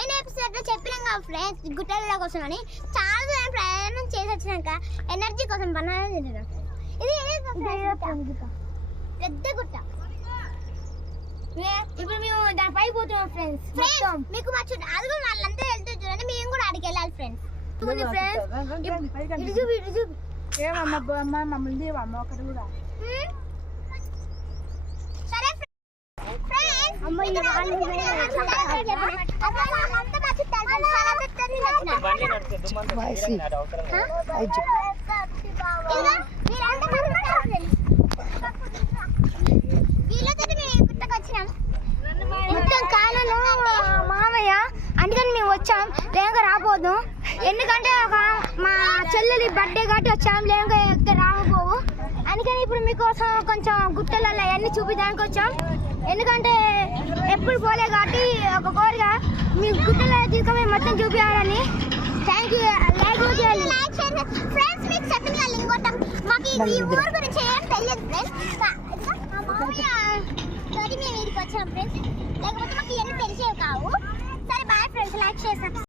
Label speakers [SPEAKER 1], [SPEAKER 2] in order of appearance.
[SPEAKER 1] పోయిన ఎపిసోడ్లో చెప్పినాం కదా ఫ్రెండ్స్ గుట్టల కోసం అని చాలా దూరం ప్రయాణం చేసి వచ్చినాక ఎనర్జీ కోసం బనానా తింటున్నాం. ఇది. పెద్ద గుట్ట.
[SPEAKER 2] ఇప్పుడు మేము దానిపై పోతున్నాం ఫ్రెండ్స్
[SPEAKER 1] మీకు మా చుట్టూ అది కూడా వాళ్ళంతా వెళ్తూ చూడండి మేము కూడా అడిగి వెళ్ళాలి ఫ్రెండ్స్
[SPEAKER 2] ఫ్రెండ్స్ ఇటు ఇటు
[SPEAKER 3] ఏమమ్మ అమ్మ మమ్మల్ని అమ్మ ఒకటి కూడా.
[SPEAKER 1] సరే ఫ్రెండ్స్
[SPEAKER 2] అమ్మ, మొత్తం కాలంలో మామయ్య అందుకని మేము వచ్చాం. లేక రాబోదు. ఎందుకంటే ఒక మా చెల్లెలి బర్త్డే కాబట్టి వచ్చాం. లేక రాకపోవు. అందుకని ఇప్పుడు మీకోసం కొంచెం గుట్టలలో అవన్నీ చూపించడానికి వచ్చాం. ఎందుకంటే ఎప్పుడు పోలే కాబట్టి ఒక కోరిక. మీ గుట్టలలో తీసుకొని మొత్తం చూపించాలని థ్యాంక్ యూ లైక్ చేయాలి
[SPEAKER 1] ఫ్రెండ్స్ మీకు చెప్పిన కదా ఇంకోటం మాకు ఈ- ఊరు గురించి ఏం తెలియదు ఫ్రెండ్స్ మా మామయ్య తోటి మేము ఇక్కడికి వచ్చాం ఫ్రెండ్స్ లేకపోతే మాకు ఇవన్నీ తెలిసేవి కావు సరే బాయ్ ఫ్రెండ్స్ లైక్ చేస్తాం